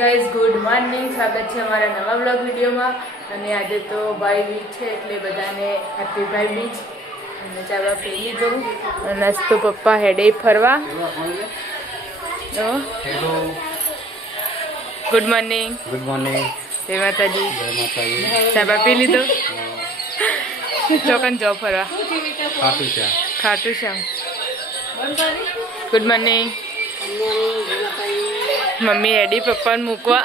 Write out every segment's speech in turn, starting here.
Guys good morning સ્વાગત છે અમારા નવા બ્લોગ વિડીયોમાં. અને આજે તો ભાઈ બીચ છે એટલે બધાને હેપી ભાઈ બીચ અને ચાલો પી જવું અને નાસ્તો પપ્પા હેડે ફરવા. તો ગુડ મોર્નિંગ ગુડ મોર્નિંગ જય માતાજી. જય માતાજી. ચાબા પી લીધો? ચોકન જો ફરવા. Khatu Shyam Khatu Shyam good morning mummy ready પપ્પાને મૂકવા.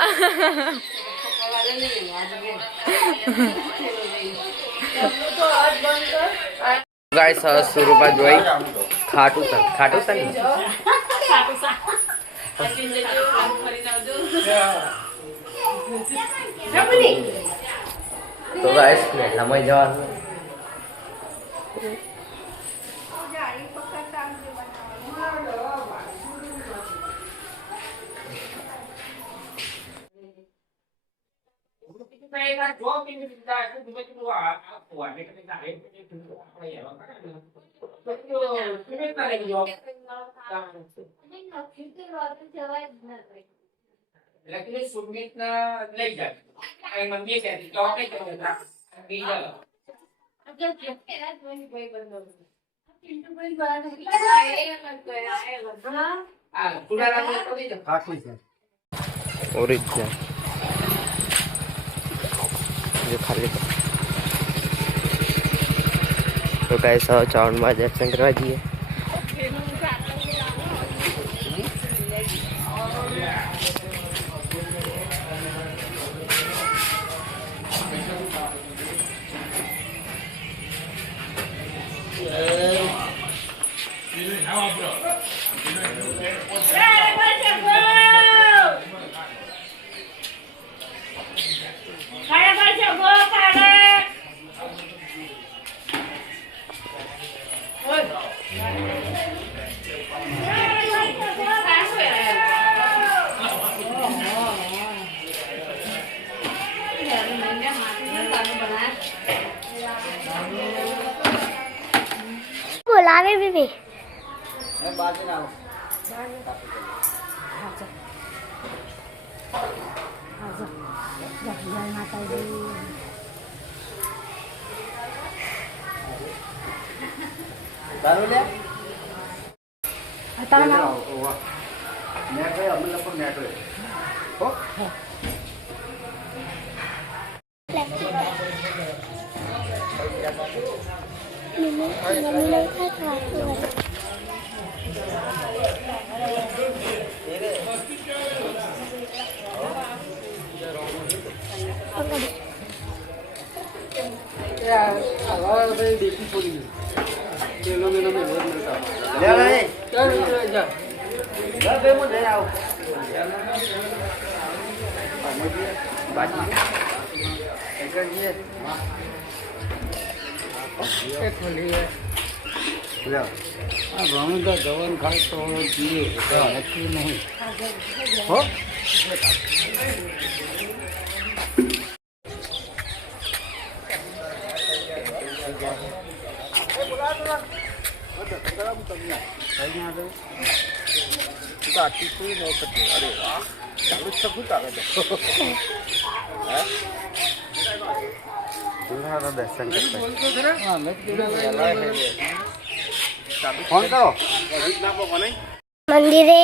ગાય સરસ સુરુપા જોઈ. ખાટું છે ખાટું ને? તો ગાય જવાનું. pera doang yang diminta itu eh, cuma cuma apa ada ketika ada punya dulu apa ya kan betul. Ini kan paling jawab. Lakini sumit na Tidak, ay mamiss at ikaw ay tumutrak. Hindi na lang. Agad Aku Kailan mo yung boy ba nun? Hindi ba yung ba? Ayo, ya. ayo, ayo. ay, Aku ay, ay, ay, ay, ay, ay, ay, જો ખાલી. તો કાંઈ સૌ ચાવણમાં દર્શન કરવા જઈએ. Mummy mummy લઈ થાય ખાતું લે લે લે બે મો લઈ આવ બાજી એક જ છે લે આ ભણુદા જવાન ખાય તો જીએ નક્કી નહીં હો દર્શન કરતા ફોન કરો મંદિરે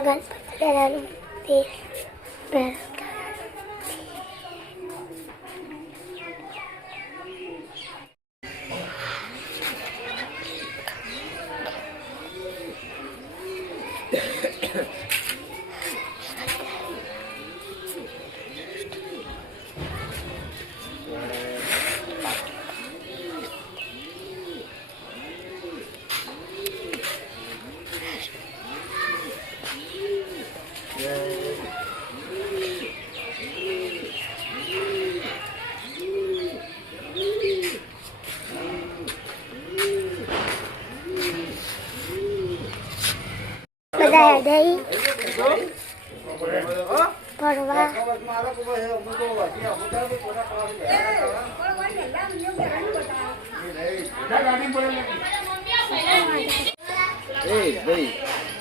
ગણપતિ દાદાનું તે દહીં ફરવા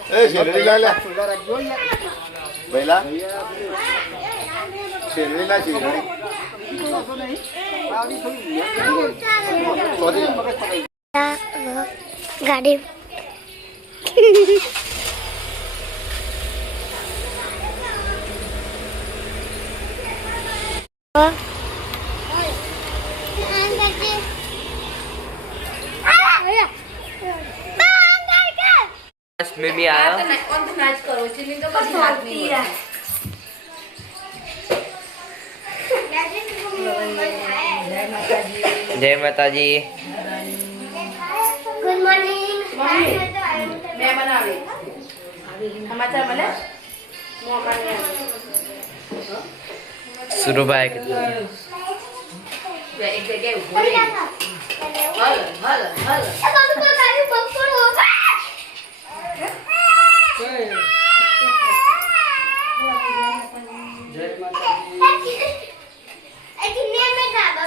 એ શેરડી લા લે. ભઈલા શેરડી લા શેરડી. ગાડી. મમ્મી આવ્યો જય માતાજી. ગુડ મોર્નિંગ મેં બનાવી. સમાચાર કેવી વાર્તા ફેર કહેજો લે મનડો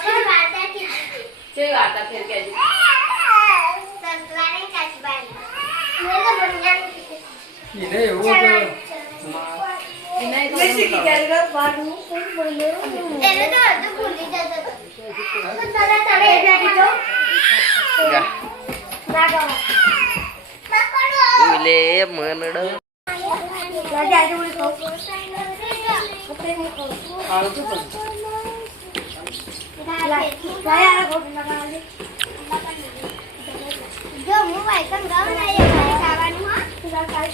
જો હું વાયકમ ગાઉં ને એ મારે ખાવાનું હા તુલા કાલ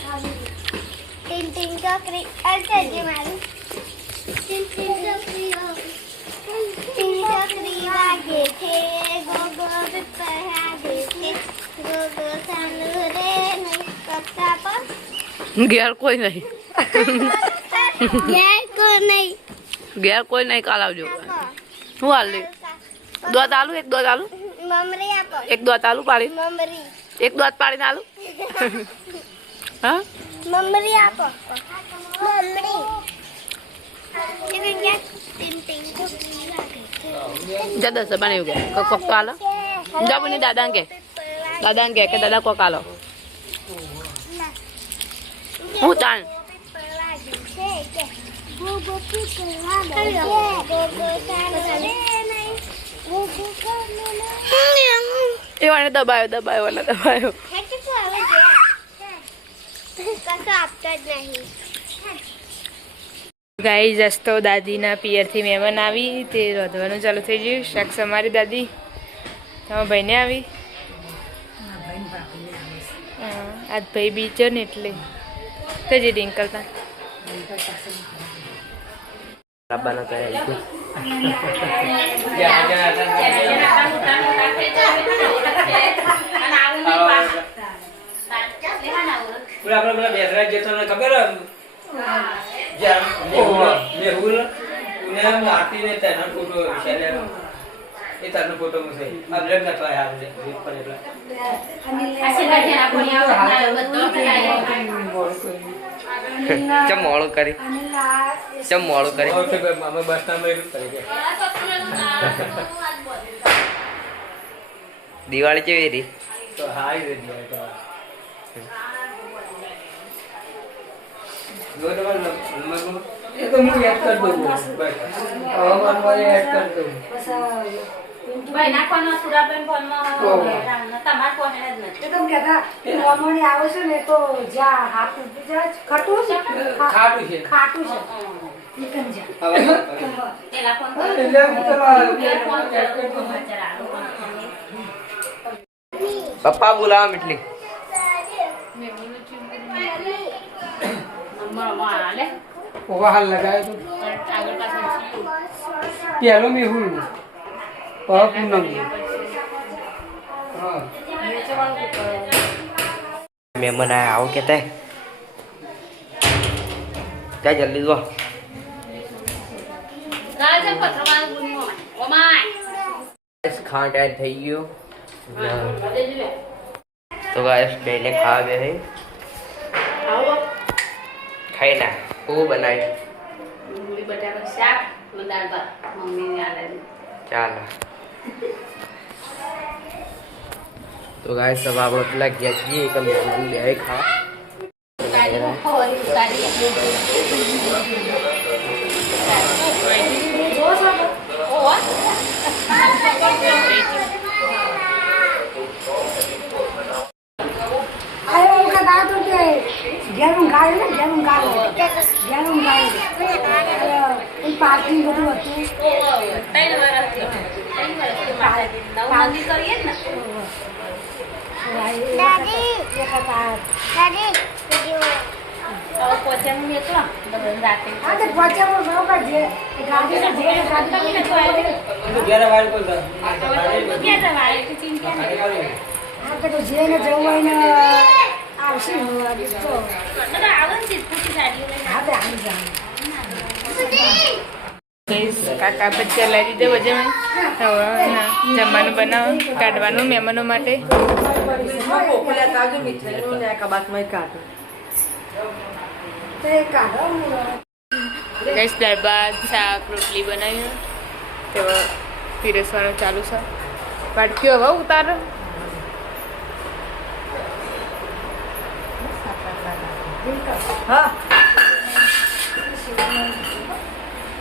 ઘેર કોઈ નહીં. ઘેર કોઈ નહીં. કાલ આવજો. હું હાલ દોત આલુ એક દોત આલુ? એક દોત આલુ પાડી. એક દોત પાડીને આલુ? હા? મમરી આપો. મમરી. એ બેન ટીન ટીન ચોકરી વાગે છે જા દસ બને એવું કોક કાલો જબની દાદા કે. દાદા કે કે દાદા કોક આલો. હું તાણ એ વાને દબાયો દબાયો અને દબાયો. ગાઈ જસ્તો દાદીના પિયરથી મહેમાન આવી તે રોધવાનું ચાલુ થઈ ગયું. શાક અમારી દાદી. તમારા ભાઈને આવી? હા, આજ ભાઈ બીચર ને એટલે. તો જે ડિંકલ તા લાવવાનો કરે પેલા આપણે પેલા બેસરા જતો ને ખબર? જ્યાં મેહુલ- ને આરતીને તેનો ફોટો શૈલેનો. એ તારનો ફોટો મૂકે. આ બ્લેક નતો આયા આપણે, જીપ પર એટલા. ચમ મોડું કરી ચમ મોડું કરી બહુ છે ભાઈ, કરી? ચમ સ્ટેન્ડમાં કરી? દિવાળી કેવી રહી એ તો હું એડ કરી દઉં. બસ. હવે મને એડ કરી દઉં. ભાઈ નાખવાનો સુરાબેન ફોનમાં તમારે કોને જ નથી. તો એમ મોમોની આવે છે ને તો જ્યાં હાથ ઊભી જાય ખટું છે? ખાટું? છે. ખાટું છે. નીકળી જાય. પેલા ફોન હું તમારે ફોન યાદ કરી. દઉં. પપ્પા બોલાવા મીટલી હાલ લગાવ્યો તો. પહેલો મેહુલ મહેમાન આયા આવો કેતા ત્યાં જલ્દી જો ખાવા ટાઈમ થઈ ગયો તો ગાઈસ પહેલે ખાવા બે ખાઈ ના હું બનાવી. ચાલો તો ગાય સબ આપણે પેલા ગયા છીએ. એક અમે બીજું લે ખા પાર્કિંગ બધું હતું. મંદિર કરીએ ને આવશે આવો ને સાડીઓ હા આવી જાય કાકા ભજીયા લાવી દીધે બધે મેં હવે ના, જમવાનું બનાવો કાઢવાનું મહેમાનો માટે. દાળ ભાત શાક રોટલી બનાવી તો પીરસવાનું ચાલુ છે. પાટક્યો હવે ઉતારો.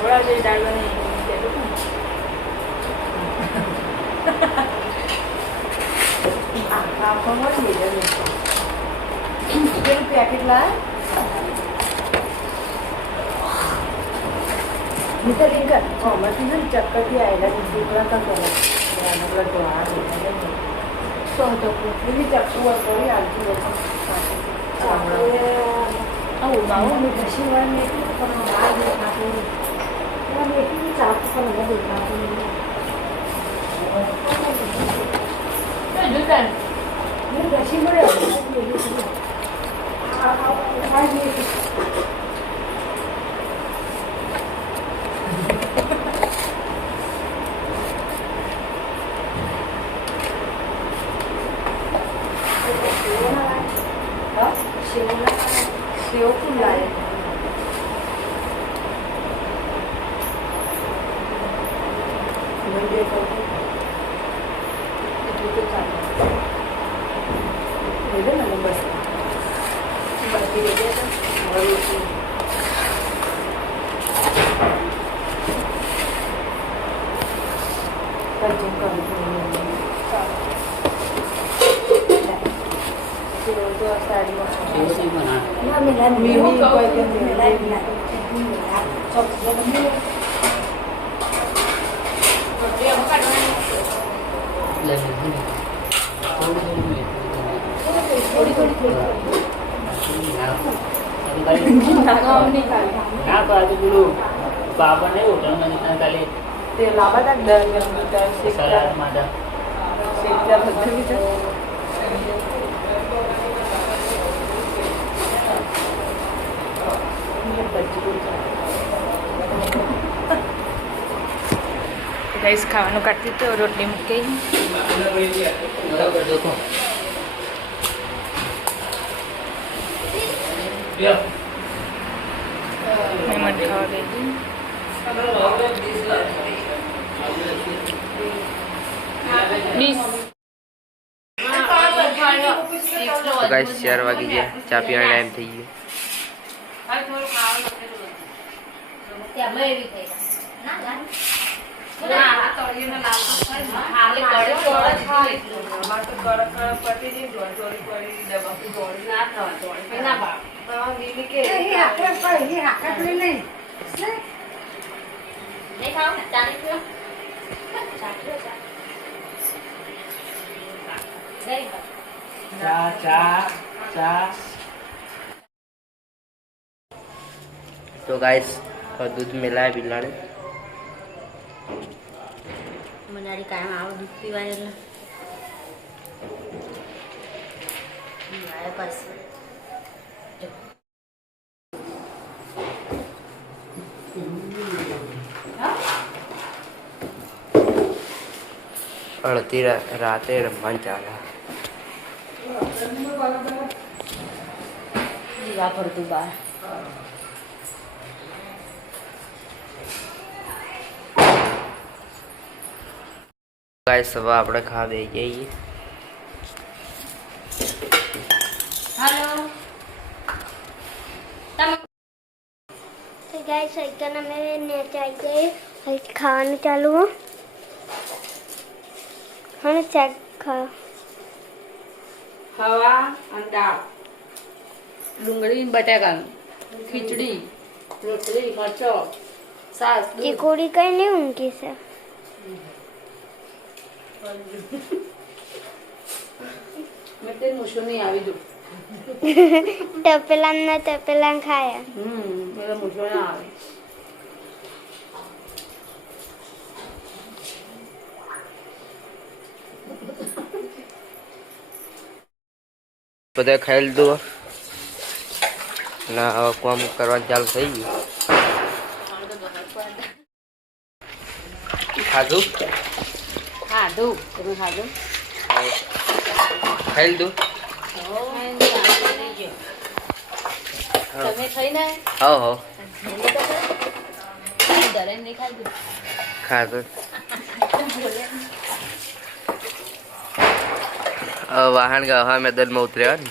થોડા જે દાળ બનાવી પેકેટ લાય નીચે લિંક કોમર્સી ને ચક્કરથી આવેલા દીકરા કા કરે તો આ સો તો એની ચક્કુ કરી આવતી લોકો આવું બાવું ઘસી વાર મેં પણ બહાર નહીં એટલી ચાકુ પણ હવે દેખાતું નહીં દુકાન મેં ઘસી મળ્યો આ આ આ સેવ ફૂલાય મંદિર એટલું તો ચાલે ભેગો ને બસ બાકી રહી ગયા હતા વળી કરજો કરજો સાડીમાં ના મિલા મીમી કોઈ કે મિલા મિલા ચોક થોડી થોડી થોડી ના પાડતું પેલું બાબા નહીં હોટલમાં જતા કાલે તે લાંબા તાક દર સલાડ ગાઈસ ખાવાનું કાઢી દીધું રોટલી મૂકી. મહેમાન ખાવા ગઈ ગાઈસ ચાર વાગી ગયા. ચા પીવાનો ટાઈમ થઈ ગયો. ત્યાં એવી થઈ ના ના આ તળિયેનો લાલ તો થાય ને. હાલે ગળે ગળે જ થાય એટલું. ના થવા દોડી. ના બાપ. એ હાકર પર એ હાકર લઈ લઈ નહીં ખાવ ને ચાલી પીઓ. ચાલી પીઓ, ચાલી. ગઈ બાપ. ચા ચા ચા તો ગાઈસ દૂધ મિલાય બિલાડે મનાડી કાયમ આવો દૂધ પીવાય એટલે અડધી રાતે રમવાનું ચાલે જીવા પડતું બહાર ગાઈસ હવે આપણે ખા દઈ જઈએ હેલો. તમે તો ગાઈસ સૈકન અમે નેચે આવી ગઈ હવે ખાવાનું ચાલુ હો. હવે ચેક ખા હવા અને દાળ. ડુંગળી ને બટાકાનું ખીચડી રોટલી મરચો સાસ. ચીકુડી કઈ નહીં ઊંઘી છે. મેં તે મૂછું નહીં આવી દઉં. ટપેલા ને ટપેલા ખાયા. હમ પેલા મૂછો ના આવે. બધા ખાઈ લીધું ના હવે કામ કરવાનું ચાલુ થઈ ગયું. ખાધું? ખાધું? બધું ખાધું? ખાઈ લીધું? તમે ખાઈને હો હો. ખાધું? વાહન ગવા મેદાનમાં ઉતર્યા ને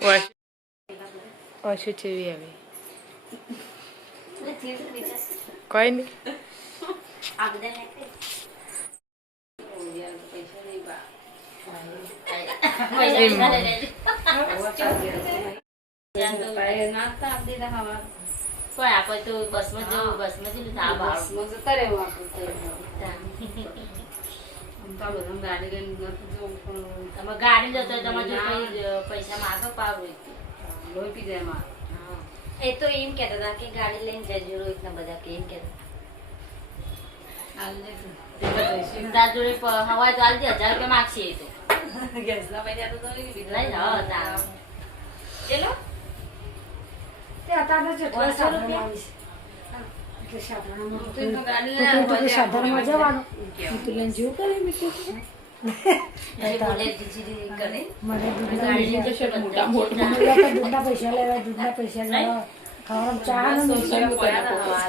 ઊંઘવા ઓછું ચેવી આવી. કોઈ નહીં. આ આપણે તો બસમાં જવું બસમાં જવું આ બસમાં જતા રહેવું આપણે ગાડી જતો તમારે જો પૈસા માગો પાવ. લોહી જાય એમાં. એ તો એમ કહેતા હતા કે ગાડી લઈને જજો રોહિત ને બધા કે એમ કહેતા હવાય તો હજાર રૂપિયા માગશે એ તો. ગેસના પૈસા તો લઈ જાઓ ચલો. તે અત્યારે રૂપિયા? જવાનું. તું લઈને જેવું કરે મીઠું દૂધના પૈસા લેવા દૂધના પૈસા લેવા ખાવાનું ચા નું સોશિયલ મીડિયા પર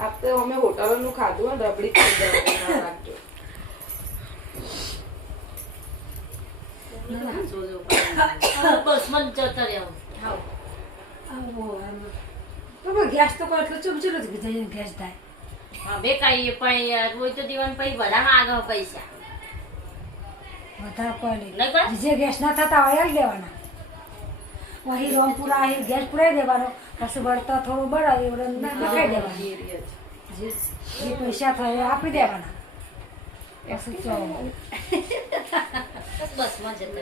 આપણે અમે હોટલોનું ખાધું હોય ને રબડી રાખજો જતો ગેસ તો કોઈ એટલું ચમચેલો જ કીધું ગેસ થાય. હવે કઈ પણ રોજ તો દીવાન પછી આગળ પૈસા. વધારે કોઈ નહીં નહીં જે ગેસ ના થતા હોય દેવાના વહી રોમ પૂરા અહીં ગેસ પુરાઈ દેવાનો. પછી બળતા થોડું બળાવી નખાઈ દેવાનું. જે. પૈસા થાય આપી દેવાના. બસમાં જતો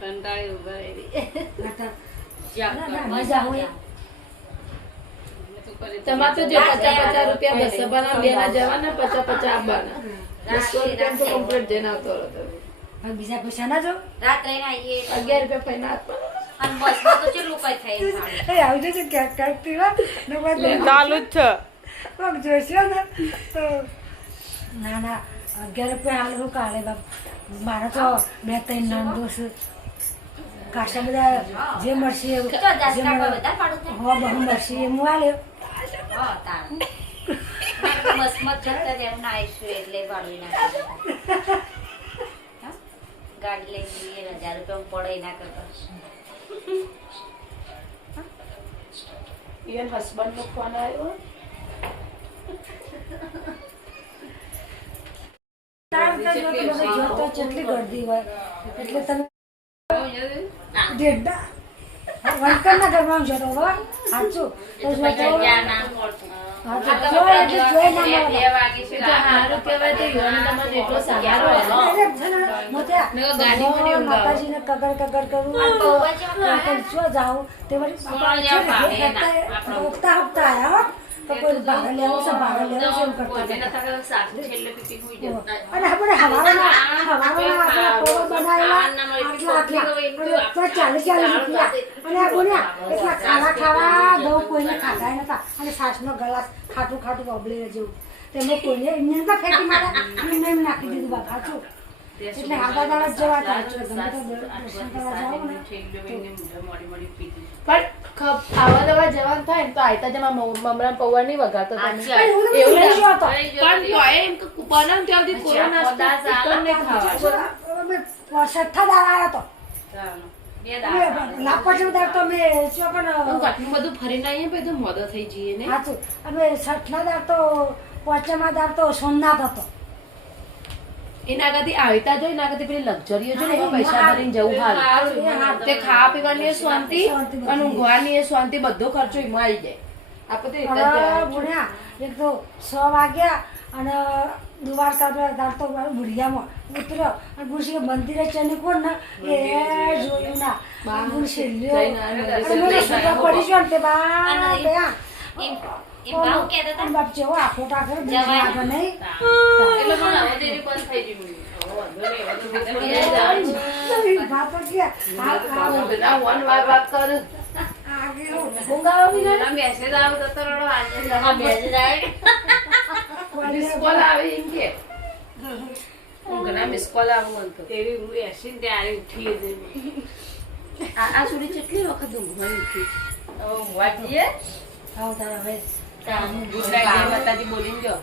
કંટાળી ઊભા રહી. બસ મજા હોય. તમારે તો જો પચાસ પચાસ રૂપિયા દસ સભાના બે જવાના પચાસ પચાસ આવવાના બસો રૂપિયા કમ્પ્લીટ જઈને આવતો હતો બીજા પૈસા ના જો. રાત્રે આવીએ અગિયાર રૂપિયા ફાઈના આપવાના. મારે તો બે ત્રણ નંદોસ કાશા બધા જે મળશે એવું બહુ મળશે એ હું આલ્યો. મસ્ત એટલે? ગાડી લઈ જઈએ ને હજાર રૂપિયા પડે એના કરતા. ઇવન હસબન્ડ નો ફોન આવ્યો. ગળદી હોય એટલે તમે ડેડા વણકરના ઘરમાં જતો હો સાચું. તો. હા, તો એટલે જોઈ ના મળે. છે છે. માતાજીને કગર કગર કરું. તો જાઉં તે વળી બાપા છે ને, ભાવે હપ્તા- ના. હપ્તા હપ્તા આયા હો. તો કોઈ ભાડે લેવું છે ભાડે લેવું છે એમ કરતા અને આપણે હવાના હવાના આપણા પૌવા બનાવેલા આટલા આટલા. તો ચાલીસ ચાલીસ રૂપિયા. અને આ બોલ્યા એટલા ખાવા ખાવા બહુ કોઈને ખાધા નતા. અને છાશનો ગ્લાસ ખાટું ખાટું બબલે જેવું. તેમાં કોઈને એમને ફેંકી મારે એમને એમ નાખી દીધું બાપા સાચું એટલે આગા વાળા જવા તો પણ આવા દવા જવાનું થાય ને તો આયતા જમા મમરા પૌવા નહીં વગાડતો એવું હતો. પણ તોય એમ બનાવ ત્યાં સુધી કોરો નાસ્તો નહીં. છઠ્ઠા દાડા તો જેવું દાડ તો અમે શું પણ આટલું બધું ફરીને આવીએ બધું તો થઈ જઈએ ને? સાચું અમે છઠ્ઠા દાડ તો પાંચમા દાડ તો સોમનાથ હતો. એના કરતી આવતા જો એના કરતી પેલી લક્ઝરીઓ જો ને પૈસા ભરીને જવું હાલ તે ખાવા પીવાની શાંતિ શાંતિ અને ઊંઘવાની શાંતિ બધો ખર્ચો એમાં આવી જાય. આપણે એક છે. તો સો વાગ્યા અને દ્વારકા તો દાડ તો મારો બુઢિયામાં ઉતર્યો અને ગુરુશી મંદિરે ચની કોણ ને? એ જોયું ના. સુધા પડી ગયો ને તે બા બાપ જેવો આખો ટાકર જવાય. નહીં. એટલે મને હવે તેરી બંધ થઈ ગયું. વાત તો કે. આ સુધી કેટલી વખત ઊંઘમાં ઉઠી? ઊંઘવા જઈએ? આવ તારા હવે જય માતાજી બોલીને જો.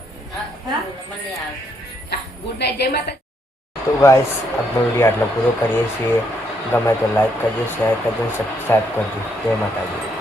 જય માતાજી. તો ગાઈસ આપણો વીડિયો આટલો પૂરો કરીએ છીએ. ગમે તો લાઈક કરજો શેર કરજો સબસ્ક્રાઈબ કરજો. જય માતાજી.